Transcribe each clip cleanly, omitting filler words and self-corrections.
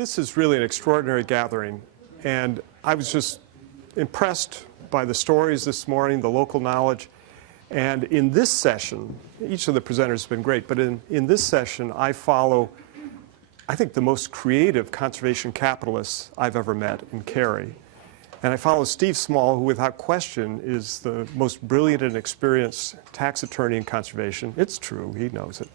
This is really an extraordinary gathering, and I was just impressed by the stories this morning, the local knowledge. And in this session, each of the presenters has been great, but in this session, I follow, I think, the most creative conservation capitalists I've ever met in Cary. And I follow Steve Small, who without question is the most brilliant and experienced tax attorney in conservation. It's true, he knows it.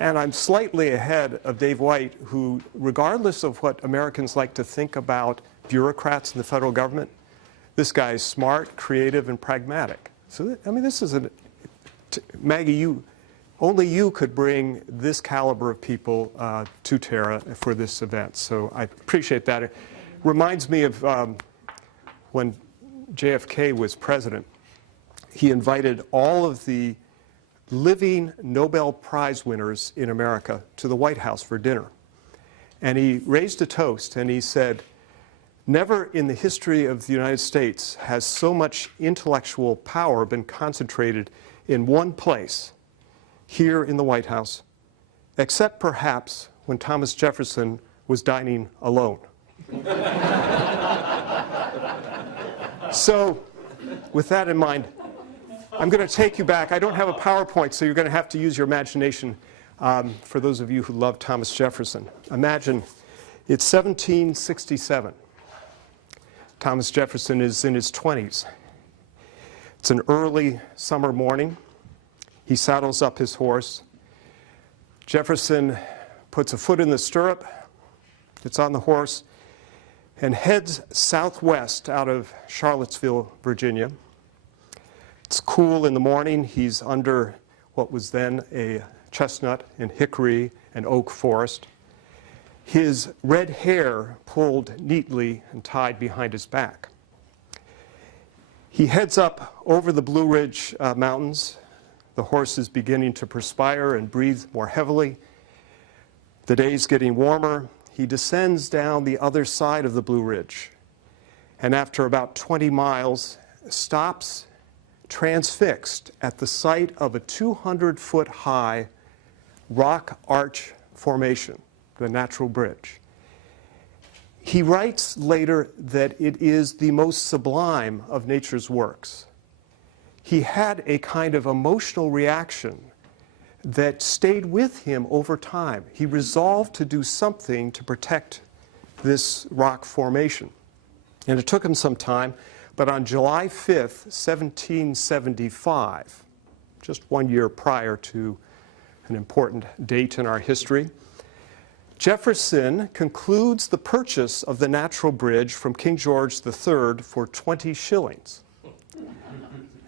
And I'm slightly ahead of Dave White, who, regardless of what Americans like to think about bureaucrats in the federal government, this guy is smart, creative, and pragmatic. So, I mean, this is Maggie, only you could bring this caliber of people to Tara for this event. So I appreciate that. It reminds me of when JFK was president. He invited all of the living Nobel Prize winners in America to the White House for dinner. And he raised a toast and he said, "Never in the history of the United States has so much intellectual power been concentrated in one place, here in the White House, except perhaps when Thomas Jefferson was dining alone." So, with that in mind, I'm going to take you back. I don't have a PowerPoint, so you're going to have to use your imagination for those of you who love Thomas Jefferson. Imagine it's 1767. Thomas Jefferson is in his 20s. It's an early summer morning. He saddles up his horse. Jefferson puts a foot in the stirrup, gets on the horse, and heads southwest out of Charlottesville, Virginia. It's cool in the morning. He's under what was then a chestnut and hickory and oak forest. His red hair pulled neatly and tied behind his back. He heads up over the Blue Ridge Mountains. The horse is beginning to perspire and breathe more heavily. The day's getting warmer. He descends down the other side of the Blue Ridge, and after about 20 miles, stops transfixed at the site of a 200-foot-high rock arch formation, the Natural Bridge. He writes later that it is the most sublime of nature's works. He had a kind of emotional reaction that stayed with him over time. He resolved to do something to protect this rock formation. And it took him some time, but on July 5th, 1775, just 1 year prior to an important date in our history, Jefferson concludes the purchase of the Natural Bridge from King George III for 20 shillings.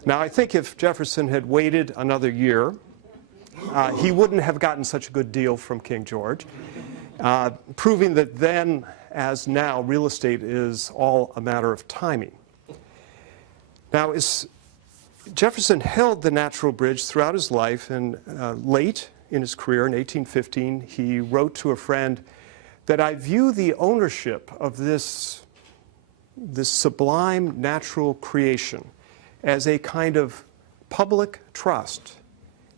Now, I think if Jefferson had waited another year, he wouldn't have gotten such a good deal from King George, proving that then, as now, real estate is all a matter of timing. Now, Jefferson held the Natural Bridge throughout his life, and late in his career, in 1815, he wrote to a friend that I view the ownership of this sublime natural creation as a kind of public trust,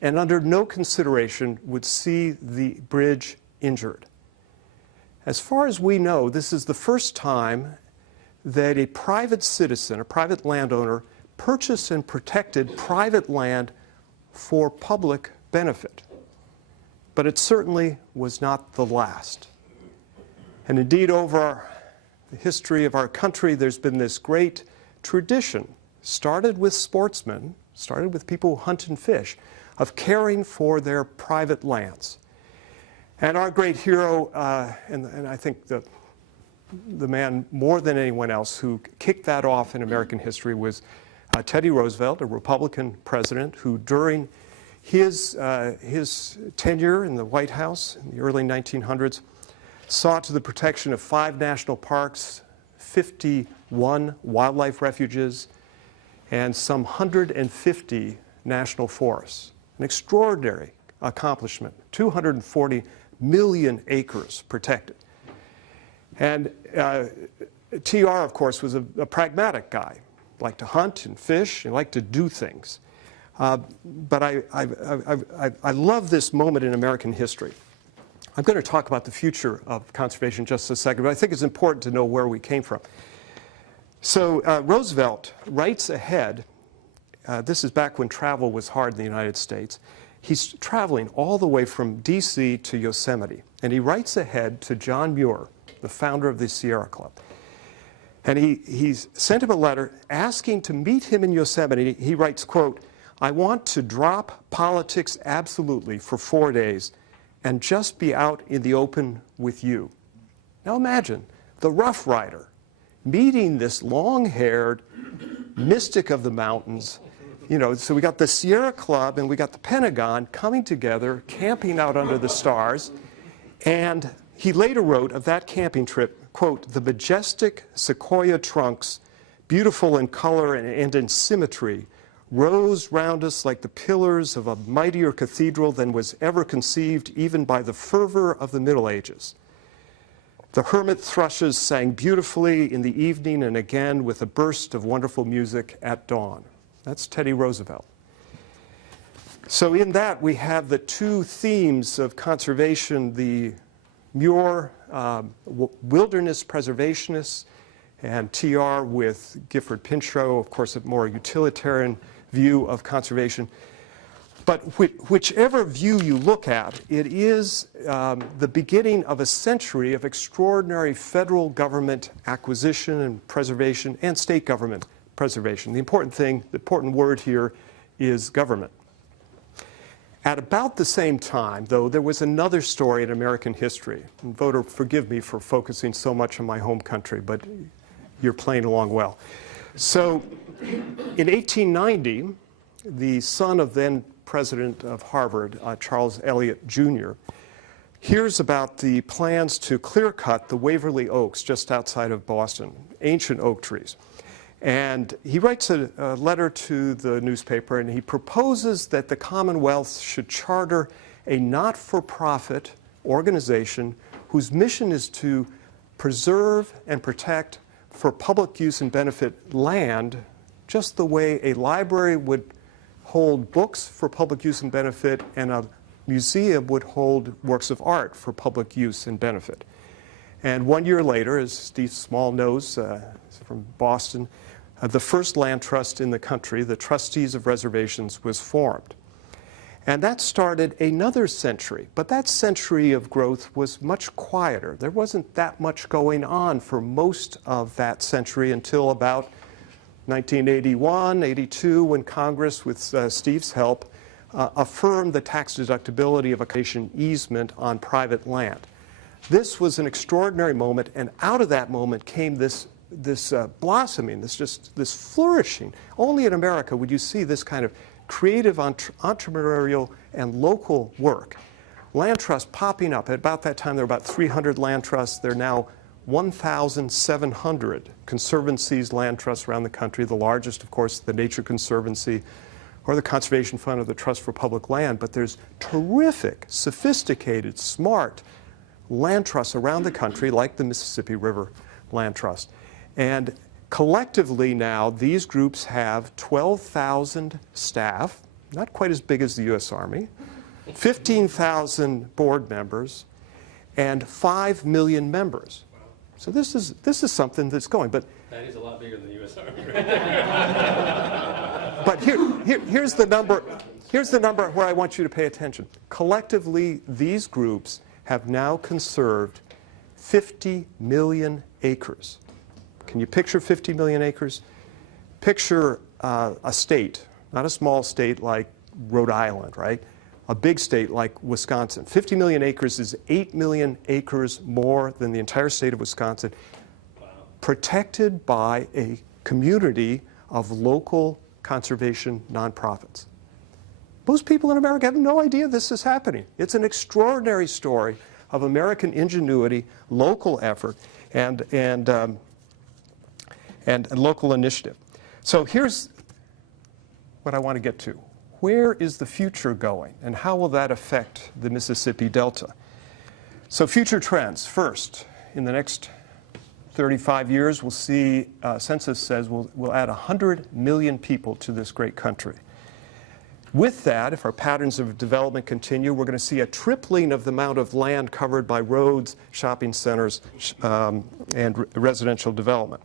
and under no consideration would see the bridge injured. As far as we know, this is the first time that a private citizen, a private landowner, purchased and protected private land for public benefit. But it certainly was not the last. And indeed, over the history of our country, there's been this great tradition, started with sportsmen, started with people who hunt and fish, of caring for their private lands. And our great hero, and I think the man more than anyone else who kicked that off in American history was Teddy Roosevelt, a Republican president who during his tenure in the White House in the early 1900s saw to the protection of 5 national parks, 51 wildlife refuges, and some 150 national forests. An extraordinary accomplishment, 240 million acres protected. And TR, of course, was a pragmatic guy. He liked to hunt and fish, he liked to do things. But I love this moment in American history. I'm going to talk about the future of conservation in just a second, but I think it's important to know where we came from. So Roosevelt writes ahead. This is back when travel was hard in the United States. He's traveling all the way from D.C. to Yosemite, and he writes ahead to John Muir, the founder of the Sierra Club. And he sent him a letter asking to meet him in Yosemite. He writes, quote, "I want to drop politics absolutely for 4 days and just be out in the open with you." Now imagine the Rough Rider meeting this long-haired mystic of the mountains. You know, so we got the Sierra Club and we got the Pentagon coming together, camping out under the stars. And he later wrote of that camping trip, quote, "The majestic sequoia trunks, beautiful in color and in symmetry, rose round us like the pillars of a mightier cathedral than was ever conceived even by the fervor of the Middle Ages. The hermit thrushes sang beautifully in the evening and again with a burst of wonderful music at dawn." That's Teddy Roosevelt. So in that we have the two themes of conservation, the Muir wilderness preservationists and TR with Gifford Pinchot, of course, a more utilitarian view of conservation. But whichever view you look at, it is the beginning of a century of extraordinary federal government acquisition and preservation and state government preservation. The important word here is government. At about the same time, though, there was another story in American history. And voter, forgive me for focusing so much on my home country, but you're playing along well. So in 1890, the son of then president of Harvard, Charles Eliot Jr., hears about the plans to clear-cut the Waverly Oaks just outside of Boston, ancient oak trees. And he writes a letter to the newspaper, and he proposes that the Commonwealth should charter a not-for-profit organization whose mission is to preserve and protect for public use and benefit land, just the way a library would hold books for public use and benefit and a museum would hold works of art for public use and benefit. And 1 year later, as Steve Small knows from Boston, the first land trust in the country, the Trustees of Reservations, was formed. And that started another century. But that century of growth was much quieter. There wasn't that much going on for most of that century until about 1981, 82, when Congress, with Steve's help, affirmed the tax deductibility of a conservation easement on private land. This was an extraordinary moment, and out of that moment came this blossoming, this flourishing. Only in America would you see this kind of creative, entrepreneurial, and local work. Land trusts popping up. At about that time, there were about 300 land trusts. There are now 1,700 conservancies, land trusts around the country. The largest, of course, the Nature Conservancy or the Conservation Fund or the Trust for Public Land. But there's terrific, sophisticated, smart land trusts around the country, like the Mississippi River Land Trust. And collectively now, these groups have 12,000 staff, not quite as big as the U.S. Army, 15,000 board members, and 5 million members. So this is something that's going. But that is a lot bigger than the U.S. Army. But here's the number. Here's the number where I want you to pay attention. Collectively, these groups have now conserved 50 million acres. Can you picture 50 million acres? Picture a state, not a small state like Rhode Island, right? A big state like Wisconsin. 50 million acres is 8 million acres more than the entire state of Wisconsin, wow. Protected by a community of local conservation nonprofits. Most people in America have no idea this is happening. It's an extraordinary story of American ingenuity, local effort, and local initiative. So here's what I want to get to. Where is the future going, and how will that affect the Mississippi Delta? So future trends. First, in the next 35 years, we'll see, census says we'll add 100 million people to this great country. With that, if our patterns of development continue, we're going to see a tripling of the amount of land covered by roads, shopping centers, and residential development.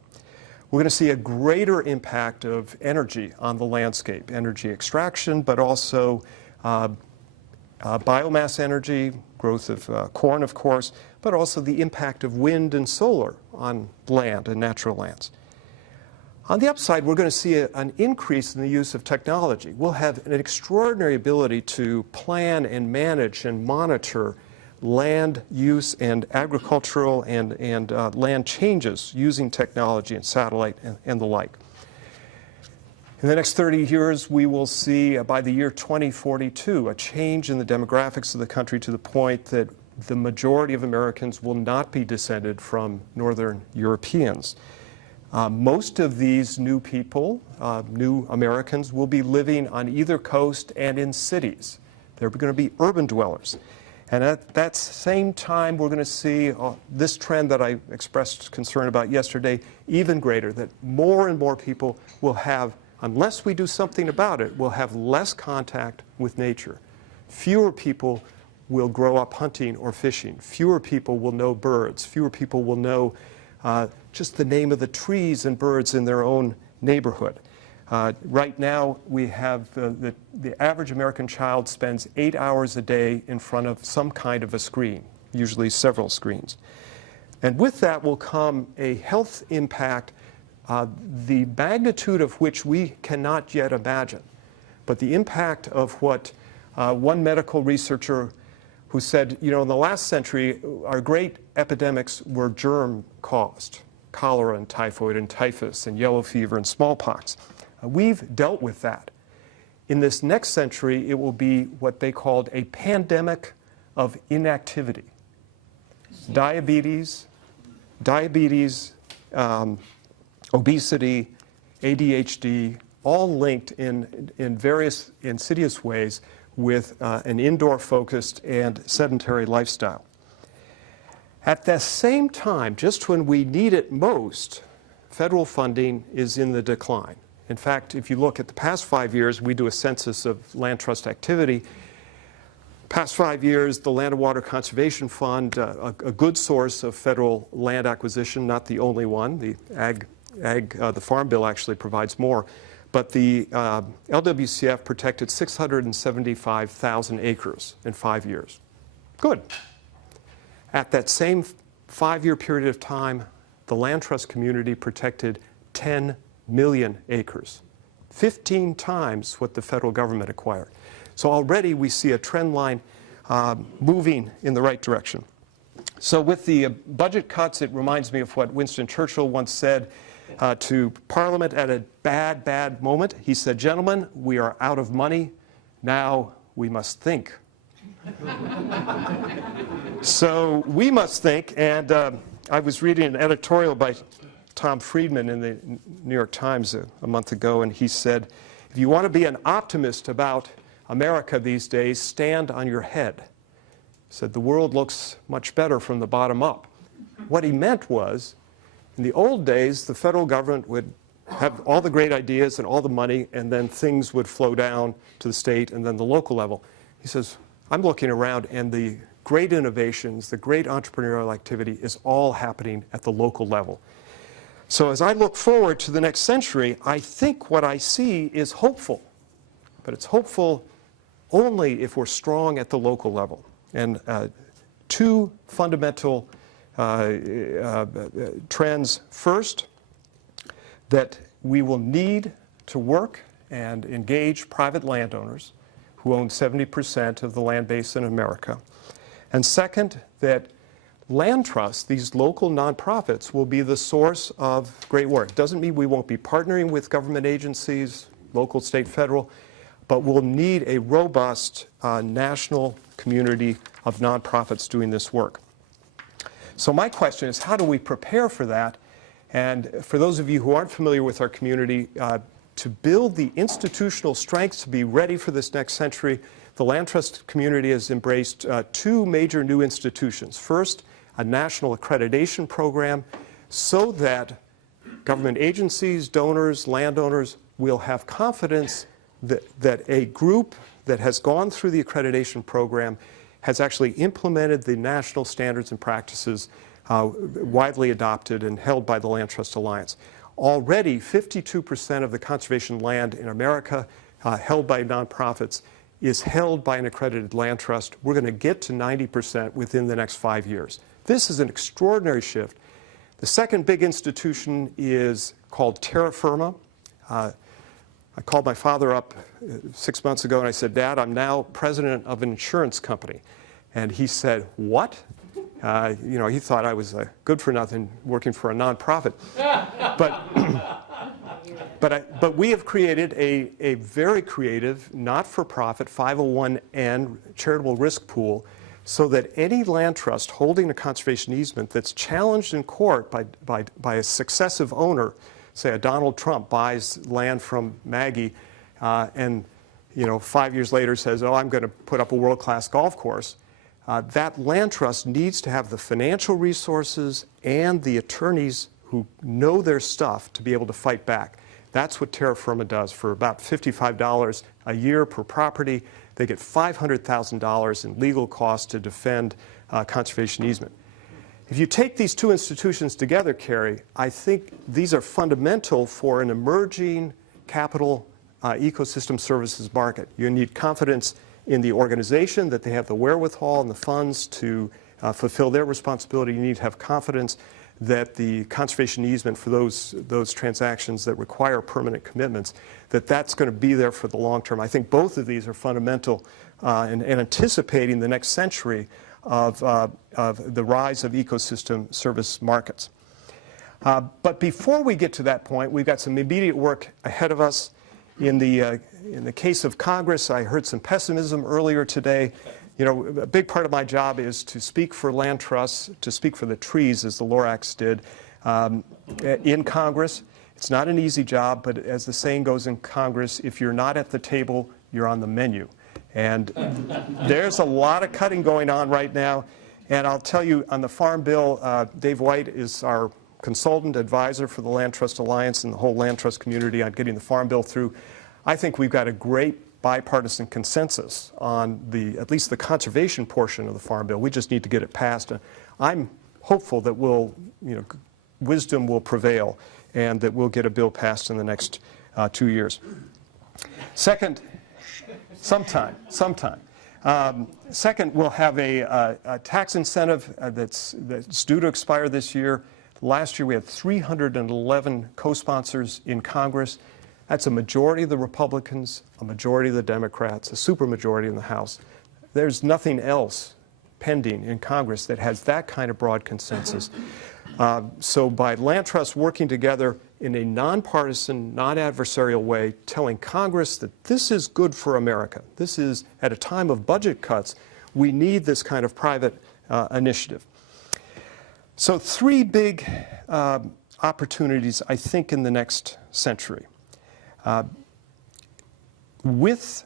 We're going to see a greater impact of energy on the landscape, energy extraction, but also biomass energy, growth of corn, of course, but also the impact of wind and solar on land and natural lands. On the upside, we're going to see an increase in the use of technology. We'll have an extraordinary ability to plan and manage and monitor land use and agricultural and land changes using technology and satellite and the like. In the next 30 years, we will see, by the year 2042, a change in the demographics of the country to the point that the majority of Americans will not be descended from Northern Europeans. Most of these new people, new Americans, will be living on either coast and in cities. They're going to be urban dwellers. And at that same time, we're going to see this trend that I expressed concern about yesterday even greater, that more and more people will have, unless we do something about it, will have less contact with nature. Fewer people will grow up hunting or fishing. Fewer people will know birds. Fewer people will know just the name of the trees and birds in their own neighborhood. Right now, we have the average American child spends 8 hours a day in front of some kind of a screen, usually several screens. And with that will come a health impact, the magnitude of which we cannot yet imagine. But the impact of what one medical researcher who said, you know, in the last century, our great epidemics were germ-caused, cholera and typhoid and typhus and yellow fever and smallpox. We've dealt with that. In this next century, it will be what they called a pandemic of inactivity. Diabetes, obesity, ADHD, all linked in various insidious ways with an indoor-focused and sedentary lifestyle. At the same time, just when we need it most, federal funding is in the decline. In fact, if you look at the past 5 years, we do a census of land trust activity. Past 5 years, the Land and Water Conservation Fund, a good source of federal land acquisition, not the only one. The Farm Bill actually provides more. But the LWCF protected 675,000 acres in 5 years. Good. At that same 5-year period of time, the land trust community protected 10 million acres, 15 times what the federal government acquired. So already we see a trend line moving in the right direction. So with the budget cuts, it reminds me of what Winston Churchill once said to Parliament at a bad moment. He said, "Gentlemen, we are out of money. Now we must think." So we must think, and I was reading an editorial by Tom Friedman in the New York Times a month ago, and he said, if you want to be an optimist about America these days, stand on your head. He said, the world looks much better from the bottom up. What he meant was, in the old days, the federal government would have all the great ideas and all the money, and then things would flow down to the state and then the local level. He says, I'm looking around, and the great innovations, the great entrepreneurial activity is all happening at the local level. So as I look forward to the next century, I think what I see is hopeful. But it's hopeful only if we're strong at the local level. And two fundamental trends. First, that we will need to work and engage private landowners who own 70% of the land base in America. And second, that land trusts, these local nonprofits, will be the source of great work. Doesn't mean we won't be partnering with government agencies, local, state, federal, but we'll need a robust national community of nonprofits doing this work. So my question is, how do we prepare for that? And for those of you who aren't familiar with our community, to build the institutional strength to be ready for this next century, the land trust community has embraced two major new institutions. First, a national accreditation program so that government agencies, donors, landowners will have confidence that a group that has gone through the accreditation program has actually implemented the national standards and practices widely adopted and held by the Land Trust Alliance. Already, 52% of the conservation land in America held by nonprofits is held by an accredited land trust. We're going to get to 90% within the next 5 years. This is an extraordinary shift. The second big institution is called terra firma. I called my father up 6 months ago and I said, Dad, I'm now president of an insurance company. And he said, what? You know, he thought I was good for nothing working for a nonprofit. But we have created a very creative, not-for-profit 501(n) charitable risk pool so that any land trust holding a conservation easement that's challenged in court by a successive owner, say a Donald Trump buys land from Maggie and 5 years later says, oh, I'm going to put up a world-class golf course, that land trust needs to have the financial resources and the attorneys who know their stuff to be able to fight back. That's what terra firma does. For about $55 a year per property, they get $500,000 in legal costs to defend conservation easement. If you take these two institutions together, Carrie, I think these are fundamental for an emerging capital ecosystem services market. You need confidence in the organization that they have the wherewithal and the funds to fulfill their responsibility. You need to have confidence that the conservation easement for those transactions that require permanent commitments, that's going to be there for the long term. I think both of these are fundamental in anticipating the next century of the rise of ecosystem service markets. But before we get to that point, we've got some immediate work ahead of us. In the case of Congress, I heard some pessimism earlier today. You know, a big part of my job is to speak for land trusts, to speak for the trees, as the Lorax did in Congress. It's not an easy job, but as the saying goes in Congress, if you're not at the table, you're on the menu. And there's a lot of cutting going on right now. And I'll tell you, on the Farm Bill, Dave White is our consultant advisor for the Land Trust Alliance and the whole land trust community on getting the Farm Bill through. I think we've got a great bipartisan consensus on at least the conservation portion of the Farm Bill. We just need to get it passed. I'm hopeful that wisdom will prevail and that we'll get a bill passed in the next 2 years. Second, sometime. Second, we'll have a tax incentive that's due to expire this year. Last year we had 311 co-sponsors in Congress. That's a majority of the Republicans, a majority of the Democrats, a supermajority in the House. There's nothing else pending in Congress that has that kind of broad consensus. So by land trusts working together in a nonpartisan, non-adversarial way, telling Congress that this is good for America. This is, at a time of budget cuts, we need this kind of private initiative. So 3 big opportunities, I think, in the next century. With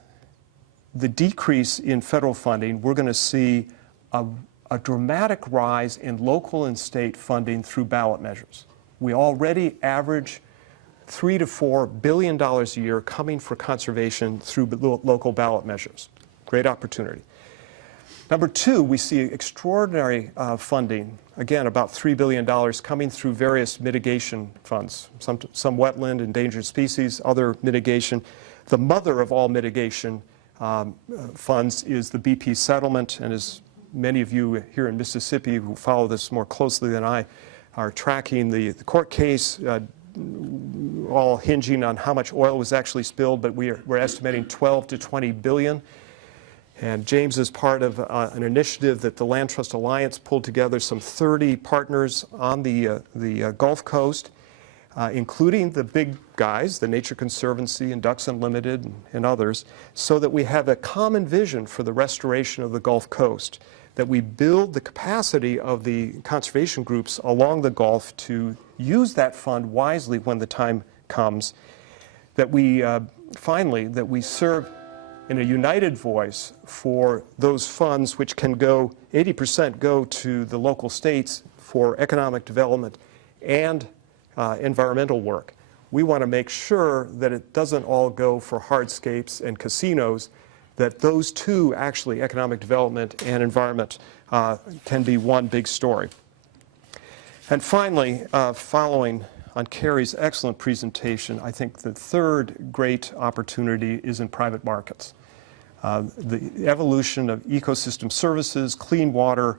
the decrease in federal funding, we're going to see a dramatic rise in local and state funding through ballot measures. We already average $3 to $4 billion a year coming for conservation through local ballot measures. Great opportunity. Number 2, we see extraordinary funding, again, about $3 billion coming through various mitigation funds, some wetland, endangered species, other mitigation. The mother of all mitigation funds is the BP settlement, and as many of you here in Mississippi who follow this more closely than I are tracking the court case, all hinging on how much oil was actually spilled, but we're estimating 12 to 20 billion. And James is part of an initiative that the Land Trust Alliance pulled together some 30 partners on the Gulf Coast, including the big guys, the Nature Conservancy and Ducks Unlimited and others, so that we have a common vision for the restoration of the Gulf Coast, that we build the capacity of the conservation groups along the Gulf to use that fund wisely when the time comes, that we finally, that we serve in a united voice for those funds which can go, 80% go to the local states for economic development and environmental work, we want to make sure that it doesn't all go for hardscapes and casinos, that those two, actually, economic development and environment, can be one big story. And finally, following on Carrie's excellent presentation, I think the third great opportunity is in private markets. The evolution of ecosystem services, clean water,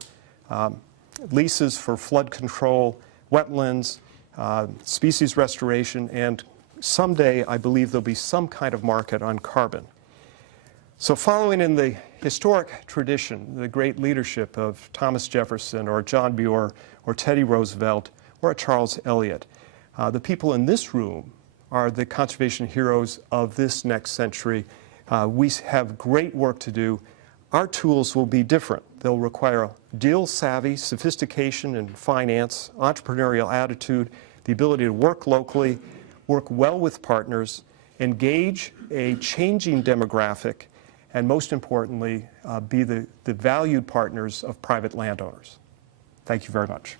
leases for flood control, wetlands, species restoration, and someday I believe there'll be some kind of market on carbon. So following in the historic tradition, the great leadership of Thomas Jefferson or John Muir or Teddy Roosevelt or Charles Eliot, the people in this room are the conservation heroes of this next century. We have great work to do. Our tools will be different. They'll require deal savvy, sophistication in finance, entrepreneurial attitude, the ability to work locally, work well with partners, engage a changing demographic, and most importantly, be the valued partners of private landowners. Thank you very much.